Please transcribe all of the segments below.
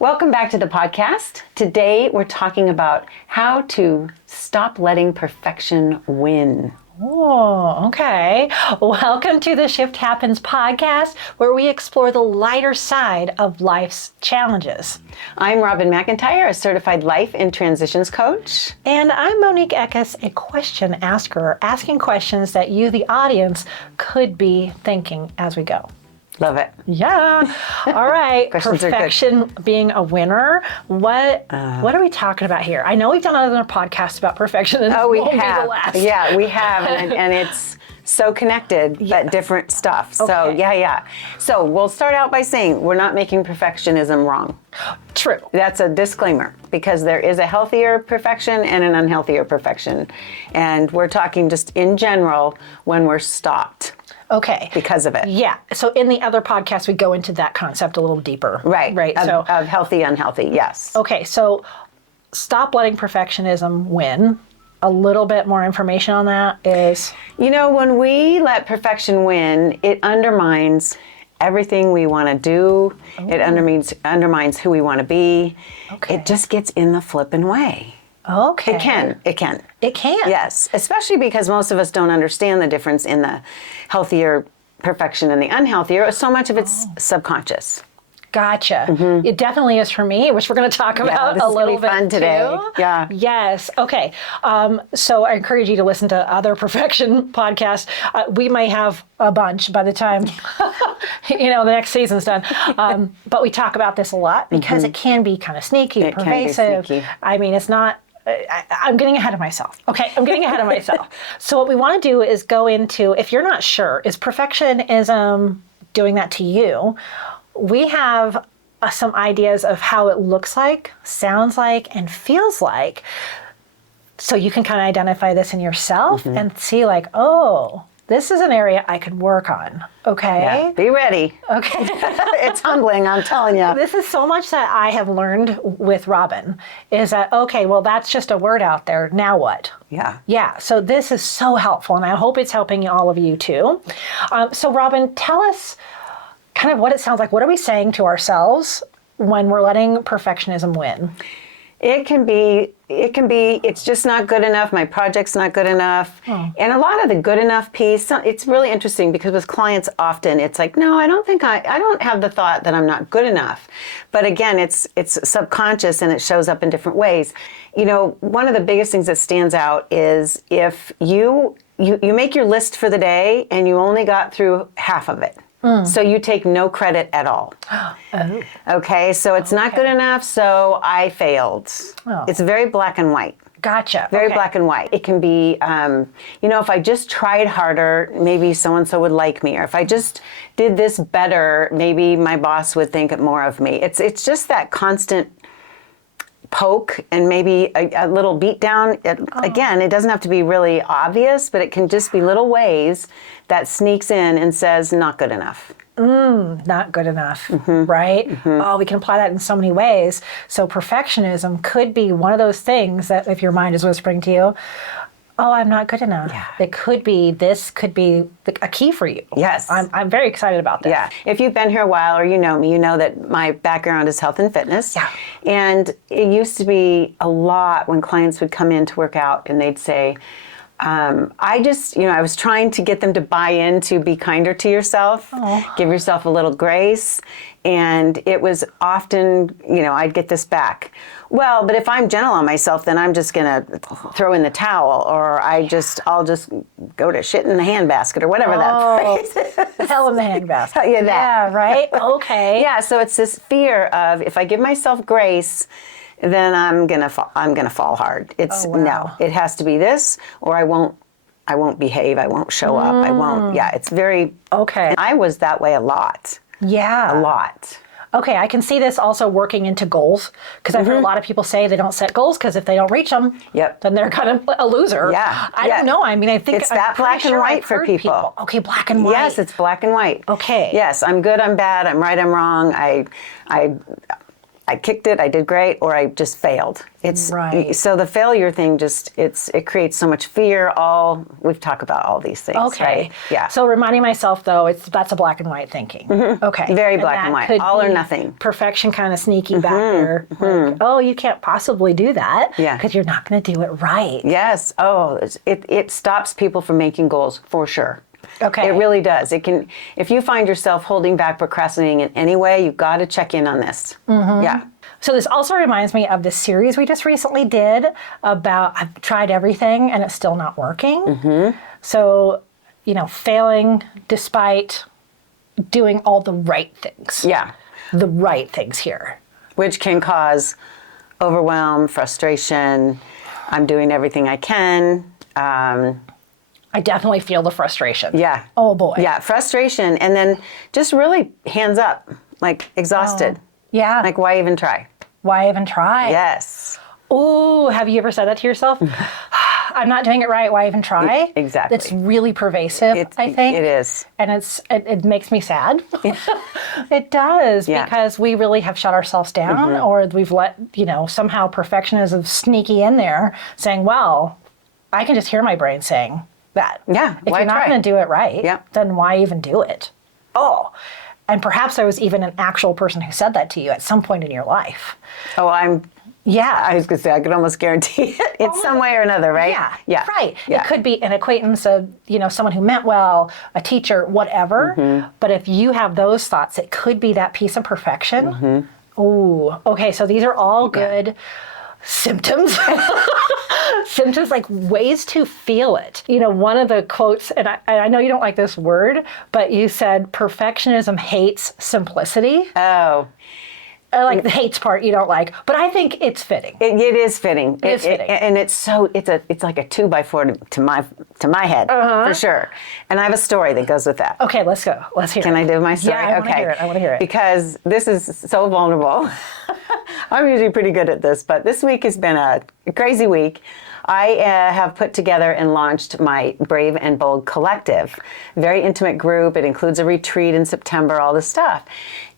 Welcome back to the podcast. Today we're talking about how to stop letting perfection win. Oh, okay. Welcome to the Shift Happens podcast, where we explore the lighter side of life's challenges. I'm Robin McIntire, a certified life and transitions coach. And I'm Monique Eckes, a question asker, asking questions that you, the audience, could be thinking as we go. Love it. Yeah. All right. Questions Perfection being a winner. What are we talking about here? I know we've done other podcasts about perfection, and Oh, we won't have. be the last. Yeah, we have, and it's so connected, but different stuff. So Okay. yeah. So we'll start out by saying we're not making perfectionism wrong. True. That's a disclaimer, because there is a healthier perfection and an unhealthier perfection. And we're talking just in general when we're stopped. Okay. Because of it. Yeah. So in the other podcast, we go into that concept a little deeper. Right. Right. Of healthy, unhealthy. Yes. Okay. So stop letting perfectionism win. A little bit more information on that is? You know, when we let perfection win, it undermines everything we want to do. Oh. It undermines who we want to be. Okay. It just gets in the flippin' way. Okay. It can. It can. Yes, especially because most of us don't understand the difference in the healthier perfection and the unhealthier. So much of it's subconscious. Gotcha. Mm-hmm. It definitely is for me, which we're going to talk about a little bit fun today. Too. Yeah. Yes. Okay. So I encourage you to listen to other perfection podcasts. We may have a bunch by the time the next season's done. But we talk about this a lot because it can be kind of sneaky, pervasive. Can be sneaky. I mean, it's not. I'm getting ahead of myself. Okay, I'm getting ahead of myself. So what we want to do is go into, if you're not sure, is perfectionism doing that to you? We have some ideas of how it looks like, sounds like, and feels like. So you can kind of identify this in yourself and see like, oh, this is an area I could work on. Okay. Yeah. Be ready. Okay. It's humbling, I'm telling you. This is so much that I have learned with Robin is that, okay, well, that's just a word out there. Now what? Yeah. Yeah. So this is so helpful, and I hope it's helping all of you too. So Robin, tell us kind of what it sounds like. What are we saying to ourselves when we're letting perfectionism win? It can be, it's just not good enough. My project's not good enough. And a lot of the good enough piece, it's really interesting because with clients often it's like, no, I don't have the thought that I'm not good enough. But again, it's subconscious and it shows up in different ways. You know, one of the biggest things that stands out is if you make your list for the day and you only got through half of it. So you take no credit at all. Oh. Okay, so it's not good enough, so I failed. Oh. It's very black and white. Gotcha. Very Okay. black and white. It can be, if I just tried harder, maybe so-and-so would like me. Or if I just did this better, maybe my boss would think more of me. It's just that constant poke and maybe a little beat down. Again, it doesn't have to be really obvious, but it can just be little ways that sneaks in and says, not good enough. Not good enough, right? Oh, we can apply that in so many ways. So perfectionism could be one of those things that if your mind is whispering to you, oh, I'm not good enough. Yeah. This could be a key for you. Yes. I'm very excited about this. Yeah. If you've been here a while or you know me, you know that my background is health and fitness. Yeah. And it used to be a lot when clients would come in to work out and they'd say, I was trying to get them to buy into be kinder to yourself, give yourself a little grace. And it was often, I'd get this back. Well, but if I'm gentle on myself, then I'm just going to throw in the towel, or I'll just go to shit in the handbasket, or whatever that phrase is. Hell in the handbasket. Yeah, that. Yeah, right? Okay. Yeah, so it's this fear of if I give myself grace, then I'm gonna fall hard. It's no, it has to be this, or I won't behave. I won't show up. I won't. Yeah, it's very okay. I was that way a lot. Yeah, a lot. Okay, I can see this also working into goals, because I've heard a lot of people say they don't set goals because if they don't reach them, then they're kind of a loser. Yeah. I don't know. I mean, I think it's that black and white for people. Okay, black and white. Yes, it's black and white. Okay. Yes, I'm good, I'm bad, I'm right, I'm wrong. I kicked it, I did great, or I just failed. It's Right. So the failure thing it creates so much fear. We've talked about all these things. Okay. Right? Yeah. So reminding myself though, that's a black and white thinking. Okay. Very black and that white. could All or be nothing. Perfection kind of sneaky back there. Like, oh, you can't possibly do that. Yeah. Because you're not going to do it right. Yes. Oh, it stops people from making goals for sure. Okay. It really does. It can. If you find yourself holding back, procrastinating in any way, you've got to check in on this. Yeah. So this also reminds me of the series we just recently did about I've tried everything and it's still not working. So, failing despite doing all the right things. Yeah. The right things here. Which can cause overwhelm, frustration. I'm doing everything I can. I definitely feel the frustration. Yeah. Oh boy. Yeah, frustration, and then just really hands up, like exhausted. Yeah. Like, why even try? Why even try? Yes. Oh, have you ever said that to yourself? I'm not doing it right. Why even try? Exactly. It's really pervasive, I think. It is. And it makes me sad. It does, Yeah. because we really have shut ourselves down, or we've let, somehow perfectionism sneaky in there saying, well, I can just hear my brain saying that. Yeah, If why you're not try? going to do it right, Yeah. then why even do it? Oh. And perhaps there was even an actual person who said that to you at some point in your life. Oh, I Yeah. was going to say, I could almost guarantee it in some way or another, right? Yeah. Yeah. Right. Yeah. It could be an acquaintance, someone who meant well, a teacher, whatever. But if you have those thoughts, it could be that piece of perfection. Ooh. Okay. So these are all good symptoms. Symptoms, like ways to feel it. One of the quotes, and I know you don't like this word, but you said perfectionism hates simplicity. Oh. Like the hates part you don't like, but I think it's fitting. It is fitting. It is fitting. And it's like a 2x4 to my head, for sure. And I have a story that goes with that. Okay, let's go. Let's hear it. Can I do my story? Yeah, I want to hear it. I want to hear it. Because this is so vulnerable. I'm usually pretty good at this, but this week has been a crazy week. I have put together and launched my Brave and Bold Collective. Very intimate group. It includes a retreat in September, all this stuff.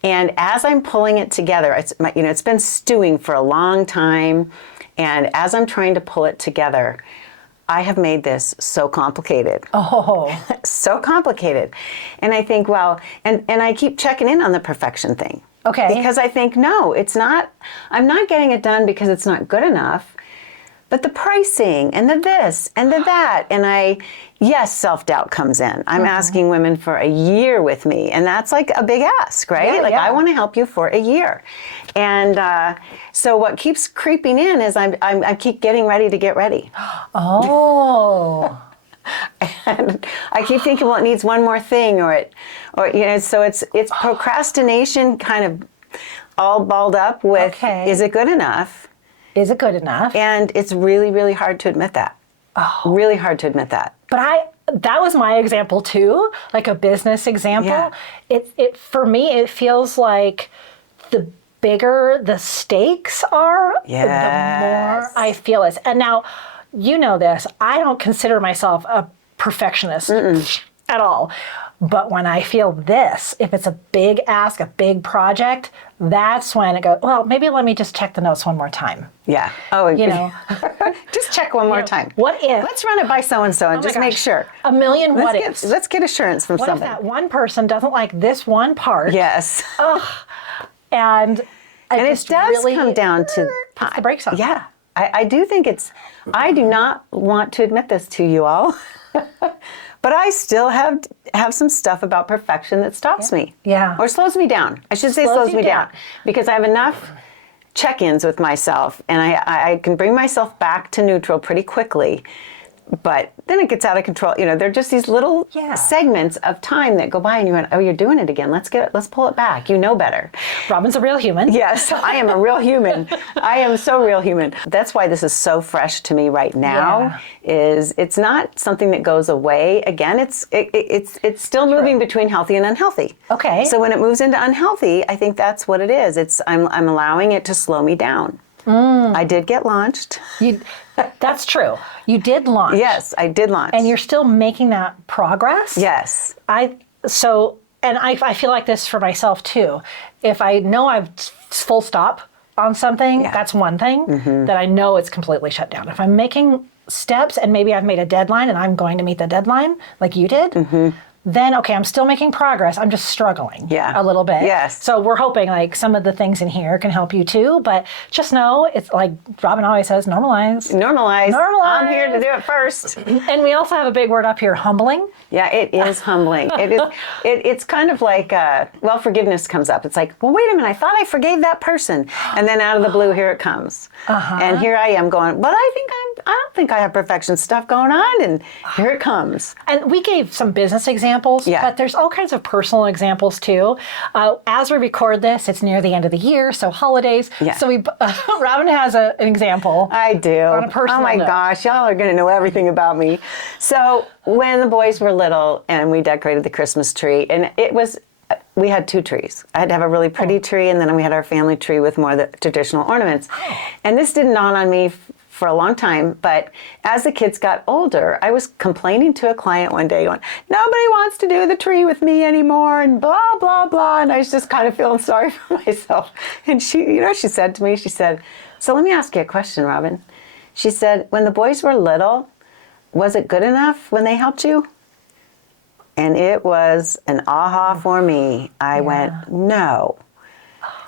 And as I'm pulling it together, it's been stewing for a long time. And as I'm trying to pull it together, I have made this so complicated. Oh. So complicated. And I think, well, and I keep checking in on the perfection thing. Okay. Because I think, no, it's not, I'm not getting it done because it's not good enough. But the pricing and the this and the that, and yes, self-doubt comes in. I'm asking women for a year with me, and that's like a big ask, right? Yeah, I want to help you for a year. And so what keeps creeping in is I keep getting ready to get ready. Oh. And I keep thinking, well, it needs one more thing, so it's procrastination kind of all balled up with, Okay. Is it good enough? Is it good enough? And it's really, really hard to admit that. Oh. Really hard to admit that. But that was my example too, like a business example. Yeah. It for me, it feels like the bigger the stakes are, the more I feel it. And now, you know this, I don't consider myself a perfectionist at all. But when I feel this, if it's a big ask, a big project, that's when it goes, well, maybe let me just check the notes one more time. Yeah. Oh, just check one more know, time. what if- Let's run it by so-and-so and Oh my just make gosh, sure. A million what ifs. Let's get assurance from What if somebody. that one person doesn't like this one part? Yes. And And it does really come down to puts the brakes on. Yeah. I do think I do not want to admit this to you all, but I still have some stuff about perfection that stops me. Yeah. Or slows me down. I should say slows me down. Because I have enough check-ins with myself, and I can bring myself back to neutral pretty quickly. But then it gets out of control. They're just these little segments of time that go by, and you went, oh, you're doing it again. Let's pull it back. You know better. Robin's a real human. Yes, I am a real human. I am so real human. That's why this is so fresh to me right now. It's not something that goes away. Again, it's still moving between healthy and unhealthy. Okay. So when it moves into unhealthy, I think that's what it is. I'm allowing it to slow me down. I did get launched. That's true. You did launch. Yes, I did launch. And you're still making that progress. Yes. I feel like this for myself too. If I know I've full stop, on something, that's one thing that I know it's completely shut down. If I'm making steps and maybe I've made a deadline and I'm going to meet the deadline like you did, then okay, I'm still making progress. I'm just struggling a little bit. Yes. So we're hoping like some of the things in here can help you too. But just know it's like Robin always says, normalize. Normalize. Normalize. I'm here to do it first. And we also have a big word up here, humbling. Yeah, it is humbling. It is. It's kind of like, well, forgiveness comes up. It's like, well, wait a minute. I thought I forgave that person, and then out of the blue, here it comes. And here I am going, but I don't think I have perfection stuff going on, and here it comes. And we gave some business examples, but there's all kinds of personal examples too. As we record this, it's near the end of the year, so holidays. Yeah. So Robin has an example. I do. On a personal Oh my note. gosh, y'all are going to know everything about me. So when the boys were little and we decorated the Christmas tree, and we had 2 trees. I had to have a really pretty tree, and then we had our family tree with more of the traditional ornaments. And this didn't dawn on me for a long time, but as the kids got older, I was complaining to a client one day going, nobody wants to do the tree with me anymore, and blah, blah, blah. And I was just kind of feeling sorry for myself. And she said to me, so let me ask you a question, Robin. She said, when the boys were little, was it good enough when they helped you? And it was an aha for me. I went, no.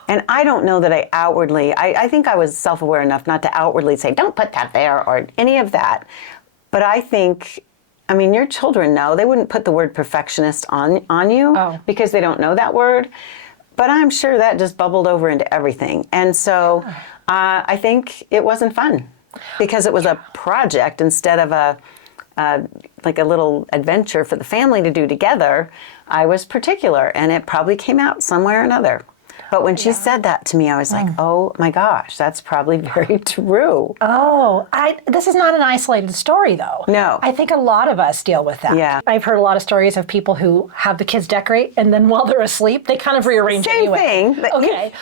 And I don't know that I outwardly, I think I was self-aware enough not to outwardly say, don't put that there or any of that. But I think, your children know, they wouldn't put the word perfectionist on you because they don't know that word. But I'm sure that just bubbled over into everything. And so I think it wasn't fun because it was a project instead of like a little adventure for the family to do together. I was particular, and it probably came out somewhere or another. But when she said that to me, I was like, oh my gosh, that's probably very true. This is not an isolated story though. No. I think a lot of us deal with that. Yeah. I've heard a lot of stories of people who have the kids decorate and then while they're asleep, they kind of rearrange Same anyway. thing. Okay.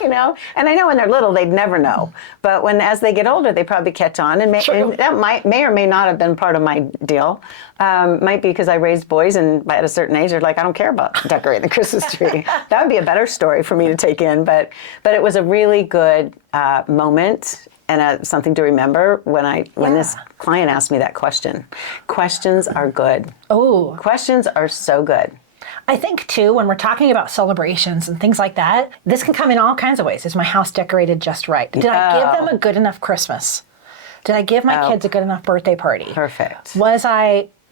And I know when they're little, they'd never know. But as they get older, they probably catch on. And that may or may not have been part of my deal. Might be because I raised boys, and at a certain age, they're like, I don't care about decorating the Christmas tree. That would be a better story for me to take in. But it was a really good moment and something to remember when this client asked me that question. Questions are good. Oh. Questions are so good. I think too, when we're talking about celebrations and things like that, this can come in all kinds of ways. Is my house decorated just right? Did I give them a good enough Christmas? Did I give my kids a good enough birthday party? Perfect.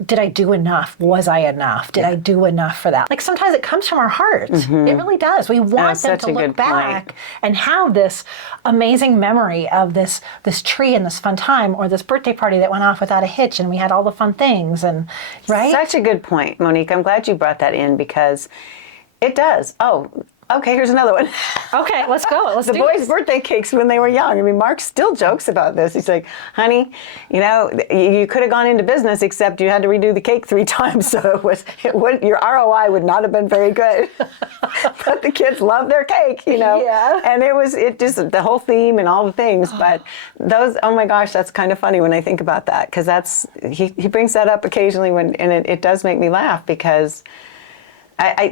Did I do enough? Was I enough? Did I do enough for that? Like sometimes it comes from our heart. It really does. We want them to look back and have this amazing memory of this tree and this fun time, or this birthday party that went off without a hitch and we had all the fun things, and right? Such a good point, Monique. I'm glad you brought that in because it does. Oh, okay, here's another one. Okay, let's go. Let's The do boys' this. birthday cakes when they were young. Mark still jokes about this. He's like, honey, you could have gone into business, except you had to redo the cake 3 times, so your ROI would not have been very good. But the kids love their cake, Yeah. And it just, the whole theme and all the things. But those, oh my gosh, that's kind of funny when I think about that, because he brings that up occasionally and it does make me laugh because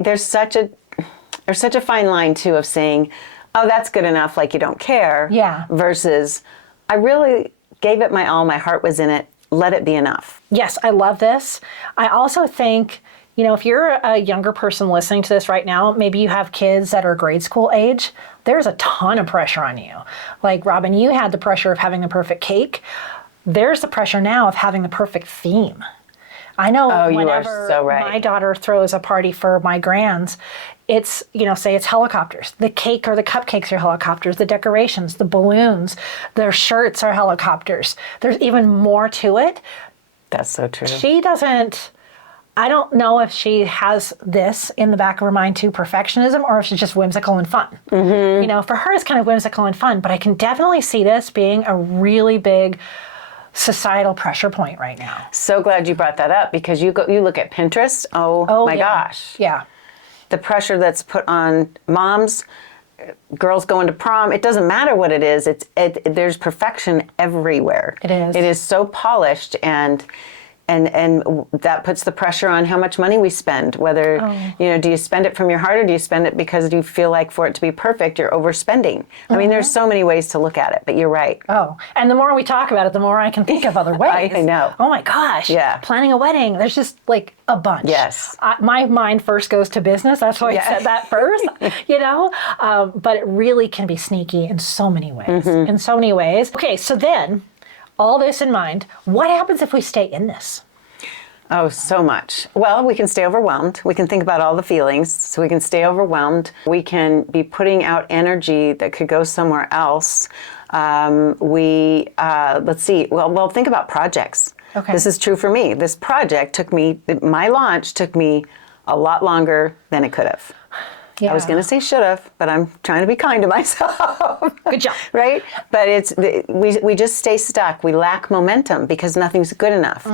there's such a fine line, too, of saying, oh, that's good enough, like you don't care. Yeah. Versus, I really gave it my all, my heart was in it, let it be enough. Yes, I love this. I also think, if you're a younger person listening to this right now, maybe you have kids that are grade school age, there's a ton of pressure on you. Like, Robin, you had the pressure of having the perfect cake. There's the pressure now of having the perfect theme. I know whenever so right. my daughter throws a party for my grands, it's, say it's helicopters. The cake or the cupcakes are helicopters, the decorations, the balloons, their shirts are helicopters. There's even more to it. That's so true. I don't know if she has this in the back of her mind too, perfectionism, or if she's just whimsical and fun. For her it's kind of whimsical and fun, but I can definitely see this being a really big societal pressure point right now. So glad you brought that up, because you look at Pinterest. Oh my gosh. Yeah. The pressure that's put on moms, girls going to prom, it doesn't matter what it is. There's perfection everywhere. It is. It is so polished, and And that puts the pressure on how much money we spend, whether, do you spend it from your heart or do you spend it because you feel like for it to be perfect, you're overspending? I mean, there's so many ways to look at it, but you're right. Oh, and the more we talk about it, the more I can think of other ways. I know. Oh my gosh. Yeah. Planning a wedding, there's just like a bunch. Yes. My mind first goes to business. That's why I said that first, but it really can be sneaky in so many ways. In so many ways. Okay, so then, all this in mind, what happens if we stay in this? Oh, so much. Well, we can stay overwhelmed. We can think about all the feelings. So we can stay overwhelmed. We can be putting out energy that could go somewhere else. Let's see. Well, think about projects. Okay. This is true for me. This project my launch took me a lot longer than it could have. Yeah. I was going to say should have, but I'm trying to be kind to myself. Good job. Right? But we just stay stuck. We lack momentum because nothing's good enough.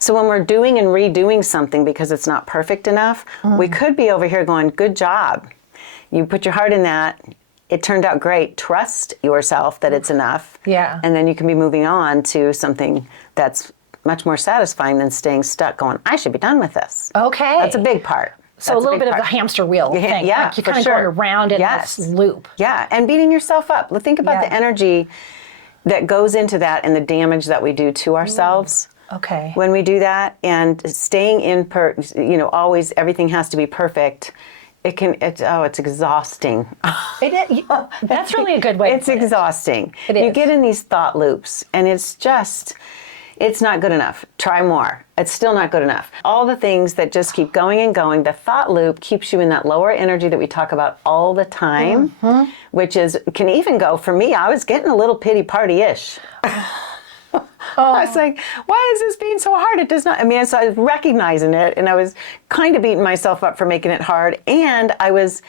So when we're doing and redoing something because it's not perfect enough, we could be over here going, good job. You put your heart in that. It turned out great. Trust yourself that it's enough. Yeah. And then you can be moving on to something that's much more satisfying than staying stuck going, I should be done with this. Okay. That's a big part. So a little bit of the hamster wheel thing. Yeah, like you're for kind of sure. going around in this loop. Yeah, and beating yourself up. Think about the energy that goes into that and the damage that we do to ourselves. Okay. When we do that, and staying in, always everything has to be perfect. It's exhausting. That's really a good way. It's exhausting. It is. You get in these thought loops, and it's not good enough. Try more. It's still not good enough. All the things that just keep going and going, the thought loop keeps you in that lower energy that we talk about all the time, which can even go, for me, I was getting a little pity party-ish. I was like, why is this being so hard? It does not, so I was recognizing it, and I was kind of beating myself up for making it hard, and I was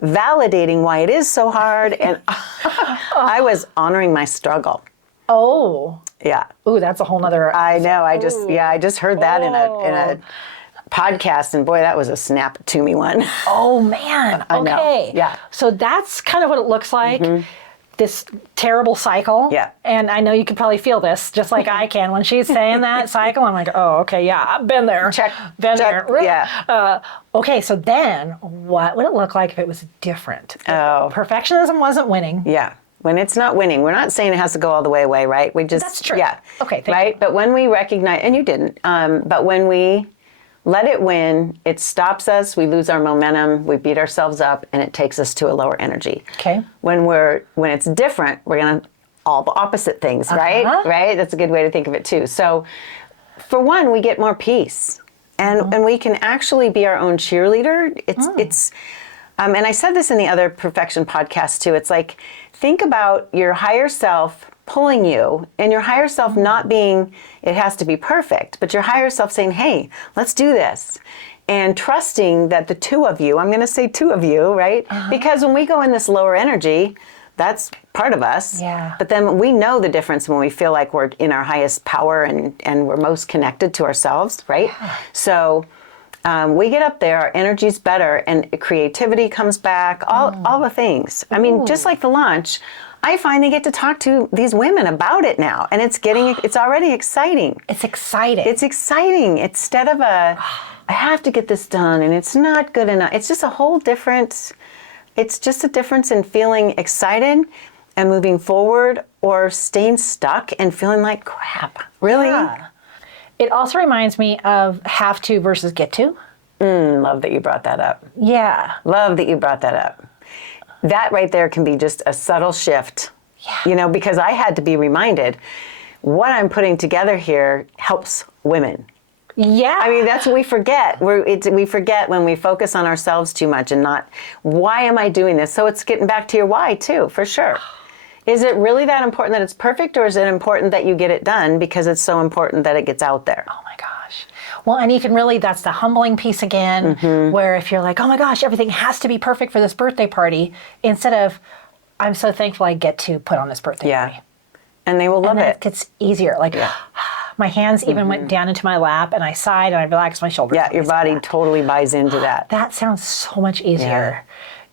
validating why it is so hard, and I was honoring my struggle. Oh. Yeah. Ooh, that's a whole nother. I know. I just heard that in a podcast, and boy, that was a snap to me one. Oh man. I know. Okay. Yeah. So that's kind of what it looks like. This terrible cycle. Yeah. And I know you could probably feel this just like I can when she's saying that cycle. I'm like, oh, okay, yeah, I've been there. Check. There. Yeah. Okay, so then what would it look like if it was different? Oh. Perfectionism wasn't winning. Yeah. When it's not winning, we're not saying it has to go all the way away, right? That's true. Yeah. Okay, thank right? you. But when we recognize, and you didn't, but when we let it win, it stops us, we lose our momentum, we beat ourselves up, and it takes us to a lower energy. Okay. When it's different, we're going to all the opposite things, right? Right? That's a good way to think of it too. So for one, we get more peace, and we can actually be our own cheerleader. It's and I said this in the other perfection podcast too. It's like, think about your higher self pulling you, and your higher self not being, it has to be perfect, but your higher self saying, hey, let's do this. And trusting that the two of you, I'm going to say two of you, right? Because when we go in this lower energy, that's part of us. Yeah. But then we know the difference when we feel like we're in our highest power and we're most connected to ourselves, right? Yeah. So we get up there, our energy's better, and creativity comes back, all the things. I mean, just like the launch, I finally get to talk to these women about it now, and it's already exciting. It's exciting. It's exciting. Instead of I have to get this done, and it's not good enough. It's just it's just a difference in feeling excited and moving forward, or staying stuck and feeling like crap. Really? Yeah. It also reminds me of have to versus get to. Love that you brought that up. Yeah. Love that you brought that up. That right there can be just a subtle shift. Yeah. Because I had to be reminded what I'm putting together here helps women. Yeah. I mean, that's what we forget. We forget when we focus on ourselves too much and not, why am I doing this? So it's getting back to your why too, for sure. Is it really that important that it's perfect, or is it important that you get it done because it's so important that it gets out there? Oh my gosh. Well, and you can really, that's the humbling piece again, where if you're like, oh my gosh, everything has to be perfect for this birthday party, instead of, I'm so thankful I get to put on this birthday party. And they will love it. It gets easier. Like, my hands even went down into my lap, and I sighed, and I relaxed my shoulders. Yeah, your body totally buys into that. That sounds so much easier.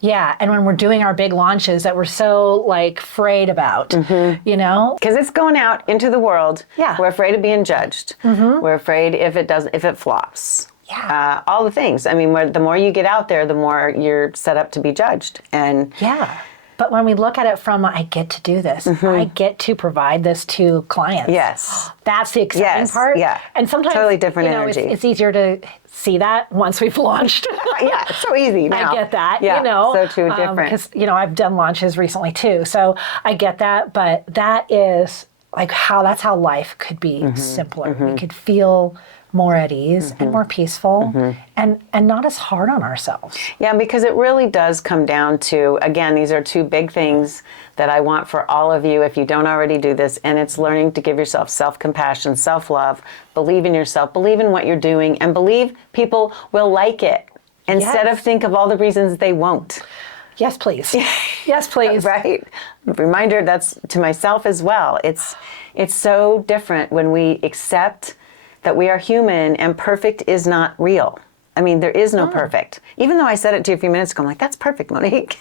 Yeah, and when we're doing our big launches that we're so like afraid about, you know? Because it's going out into the world. Yeah. We're afraid of being judged. We're afraid if it flops. Yeah. All the things. I mean, the more you get out there, the more you're set up to be judged. And Yeah. But when we look at it from, I get to do this, I get to provide this to clients. yes. That's the exciting part. Yeah. And sometimes, Totally different it's, energy. it's easier to see that once we've launched. Yeah, it's so easy now. I get that, Yeah, you know. so too different. Because, I've done launches recently too. So I get that. But that is like that's how life could be simpler. We could feel more at ease and more peaceful and not as hard on ourselves. Yeah, because it really does come down to, again, these are two big things that I want for all of you if you don't already do this, and it's learning to give yourself self-compassion, self-love, believe in yourself, believe in what you're doing, and believe people will like it instead of think of all the reasons they won't. Yes, please. Yes, please. Right? Reminder, that's to myself as well. It's so different when we accept that we are human and perfect is not real. I mean, there is no perfect. Even though I said it to you a few minutes ago, I'm like, that's perfect, Monique.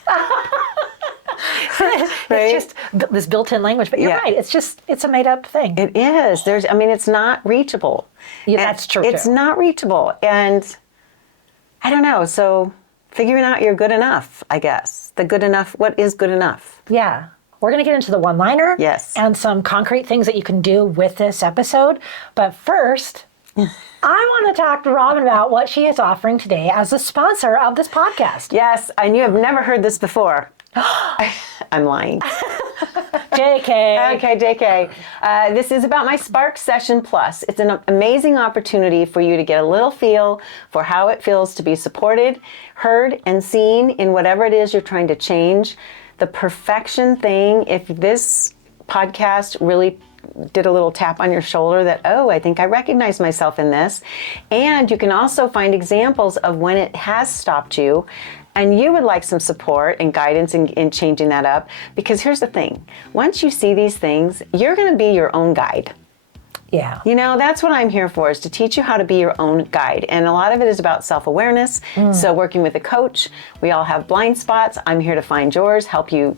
Right? It's just this built-in language, but you're right. It's a made-up thing. It is. It's not reachable. Yeah, that's true. It's not reachable. And I don't know. So figuring out you're good enough, I guess. What is good enough? Yeah. We're going to get into the one-liner Yes. and some concrete things that you can do with this episode. But first, I want to talk to Robin about what she is offering today as a sponsor of this podcast. Yes, and you have never heard this before. I'm lying. JK. Okay, JK. This is about my Spark Session Plus. It's an amazing opportunity for you to get a little feel for how it feels to be supported, heard, and seen in whatever it is you're trying to change. The perfection thing, if this podcast really did a little tap on your shoulder that, I think I recognize myself in this. And you can also find examples of when it has stopped you and you would like some support and guidance in changing that up. Because here's the thing, once you see these things, you're going to be your own guide. Yeah. That's what I'm here for, is to teach you how to be your own guide. And a lot of it is about self-awareness. So working with a coach, we all have blind spots. I'm here to find yours, help you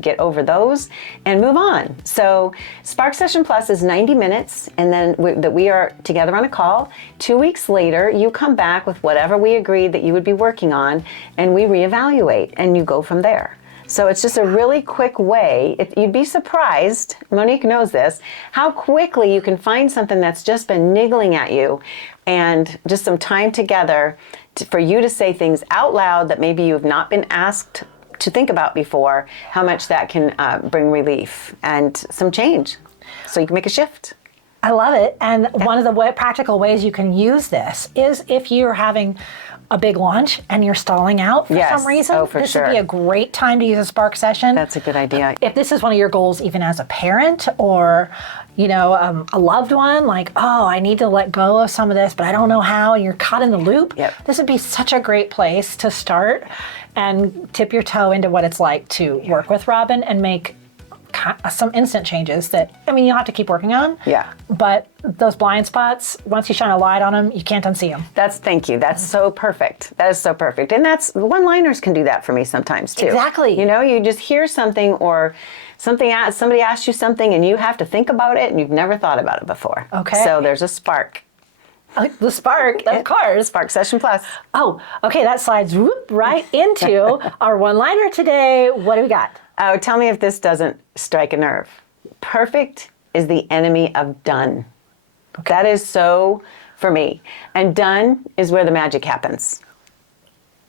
get over those and move on. So Spark Session Plus is 90 minutes, and then we are together on a call. 2 weeks later, you come back with whatever we agreed that you would be working on, and we reevaluate, and you go from there. So it's just a really quick way. You'd be surprised, Monique knows this, how quickly you can find something that's just been niggling at you, and just some time together for you to say things out loud that maybe you've not been asked to think about before, how much that can bring relief and some change. So you can make a shift. I love it. And one of the practical ways you can use this is if you're having a big launch and you're stalling out for some reason, this would be a great time to use a Spark session. That's a good idea. If this is one of your goals, even as a parent or, a loved one, like, I need to let go of some of this, but I don't know how, and you're caught in the loop, this would be such a great place to start and tip your toe into what it's like to work with Robin and make some instant changes that, you'll have to keep working on. Yeah. But those blind spots, once you shine a light on them, you can't unsee them. Thank you. That's so perfect. That is so perfect. And one-liners can do that for me sometimes too. Exactly. You just hear something or somebody asks you something and you have to think about it and you've never thought about it before. Okay. So there's a spark. The spark, of course. Spark Session Plus. Oh, okay. That slides right into our one-liner today. What do we got? Oh, tell me if this doesn't strike a nerve. Perfect is the enemy of done. Okay. That is so for me. And done is where the magic happens.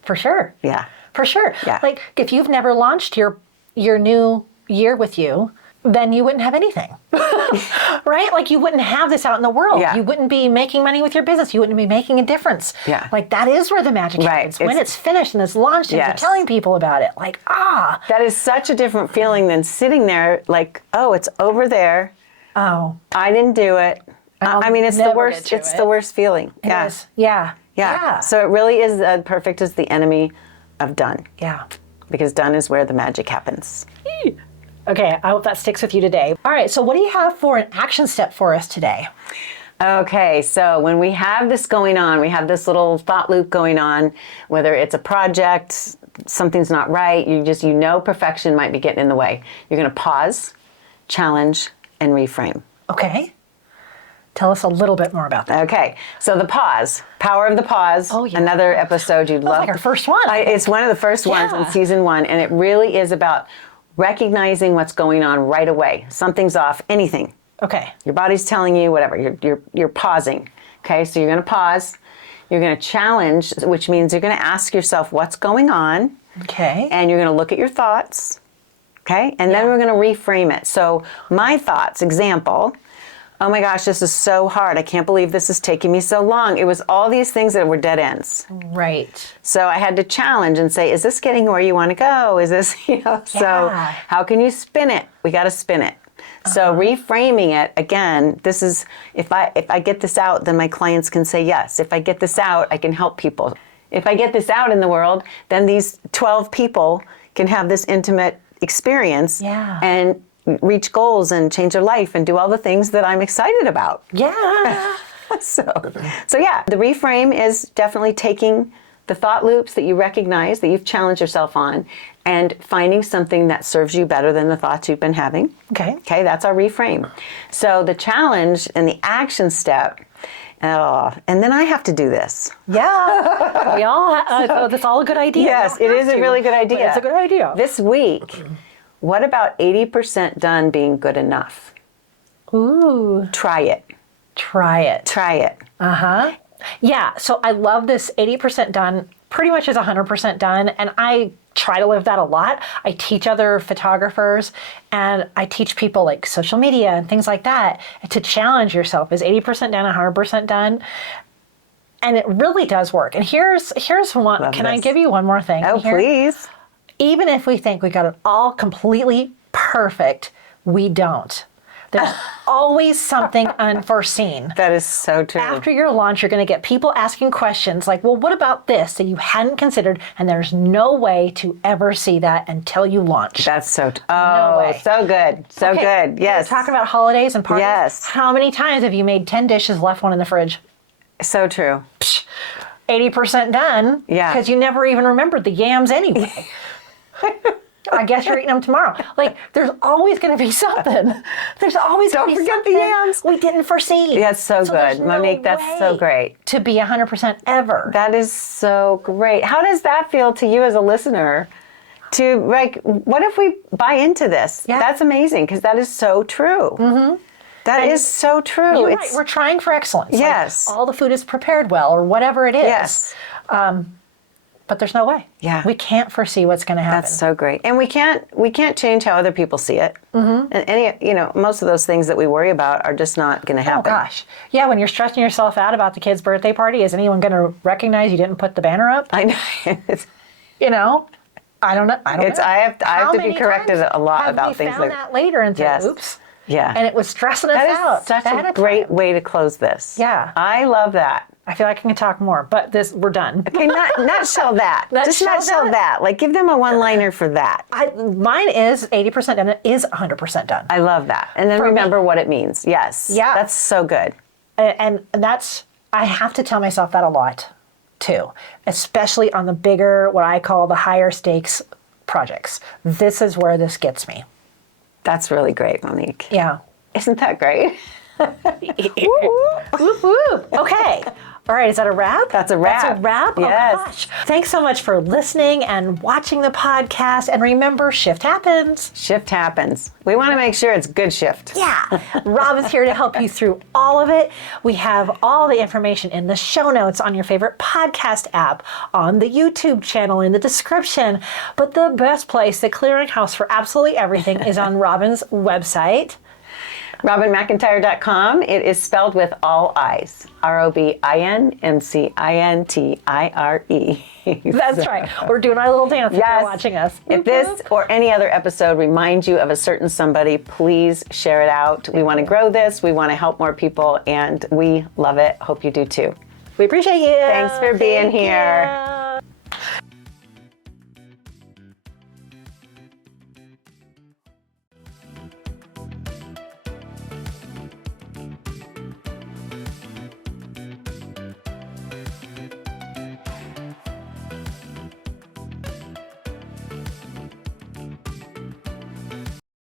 For sure. Yeah. For sure. Yeah. Like if you've never launched your new year with you, then you wouldn't have anything, right? Like you wouldn't have this out in the world. Yeah. You wouldn't be making money with your business. You wouldn't be making a difference. Yeah. Like that is where the magic happens. When it's finished and it's launched and you're telling people about it. Like, That is such a different feeling than sitting there like, it's over there. Oh. I didn't do it. It's the worst. It's the worst feeling. It is. Yeah. So it really is perfect is the enemy of done. Yeah. Because done is where the magic happens. Okay, I hope that sticks with you today. All right, so what do you have for an action step for us today? Okay, so when we have this going on, we have this little thought loop going on, whether it's a project, something's not right, you know perfection might be getting in the way. You're going to pause, challenge, and reframe. Okay. Tell us a little bit more about that. Okay, so the pause, power of the pause. Oh, yeah. Another episode you'd love. Like our first one. It's one of the first ones in season 1, and it really is about recognizing what's going on right away. Something's off, anything. Okay. Your body's telling you whatever. You're pausing. Okay, so you're going to pause. You're going to challenge, which means you're going to ask yourself what's going on. Okay. And you're going to look at your thoughts. Okay, and then we're going to reframe it. So my thoughts, example. Oh my gosh, this is so hard. I can't believe this is taking me so long. It was all these things that were dead ends. Right. So I had to challenge and say, is this getting where you want to go? Is this, so how can you spin it? We got to spin it. So reframing it, again, this is, if I get this out, then my clients can say yes. If I get this out, I can help people. If I get this out in the world, then these 12 people can have this intimate experience and reach goals and change their life and do all the things that I'm excited about. Yeah. So yeah, the reframe is definitely taking the thought loops that you recognize that you've challenged yourself on and finding something that serves you better than the thoughts you've been having. Okay. Okay, that's our reframe. So the challenge and the action step, and then I have to do this. Yeah. We all that's all a good idea. Yes, it is a really good idea. It's a good idea. This week, what about 80% done being good enough? Ooh. Try it. Try it. Try it. Uh-huh. Yeah, so I love this 80% done, pretty much is 100% done, and I try to live that a lot. I teach other photographers, and I teach people like social media and things like that to challenge yourself. Is 80% done 100% done? And it really does work. And here's one. Love Can I this. give you one more thing? Oh, here? please. Even if we think we got it all completely perfect, we don't. There's always something unforeseen. That is so true. After your launch, you're going to get people asking questions like, well, what about this that you hadn't considered? And there's no way to ever see that until you launch. That's so, way. so good. So Okay, good. Yes. We're talking about holidays and parties. Yes. How many times have you made 10 dishes, left one in the fridge? So true. 80% done. Yeah. Because you never even remembered the yams anyway. I guess you're eating them tomorrow. Like, there's always going to be something. There's always going to be Don't forget something the yams. we didn't foresee. That's so there's good. no Monique, that's so way great. to be 100% ever. That is so great. How does that feel to you as a listener? To like, what if we buy into this? Yeah. That's amazing because that is so true. Mm-hmm. That is so true. You're right. We're trying for excellence. Like, Yes. all the food is prepared well or whatever it is. Yes. But there's no way. Yeah. We can't foresee what's going to happen. That's so great. And we can't change how other people see it. Mm-hmm. And most of those things that we worry about are just not going to happen. Oh gosh. Yeah, when you're stressing yourself out about the kid's birthday party, is anyone going to recognize you didn't put the banner up? I know. I don't know. I have to be corrected a lot about things found that later and said, Yes. oops. Yeah. And it was stressing us out. That is such ahead a of great time. way to close this. Yeah. I love that. I feel like I can talk more, but we're done. Okay, nutshell that. Just nutshell that. Like, give them a one-liner for that. Mine is 80% done. It is 100% done. I love that. And then remember what it means. Yes. Yeah. That's so good. And that's, I have to tell myself that a lot too, especially on the bigger, what I call the higher stakes projects. This is where this gets me. That's really great, Monique. Yeah. Isn't that great? Whoop, whoop. Okay. All right, is that a wrap? That's a wrap. That's a wrap? Yes. Oh, gosh. Thanks so much for listening and watching the podcast. And remember, shift happens. Shift happens. We want to make sure it's good shift. Yeah. Rob is here to help you through all of it. We have all the information in the show notes on your favorite podcast app, on the YouTube channel, in the description. But the best place, the clearinghouse for absolutely everything, is on Robin's website. RobinMcIntire.com. It is spelled with all I's. RobinMcIntire. That's right. We're doing our little dance if Yes. you're watching us. If this or any other episode reminds you of a certain somebody, please share it out. We want to grow this. We want to help more people, and we love it. Hope you do too. We appreciate you. Thanks for being Thank here. you.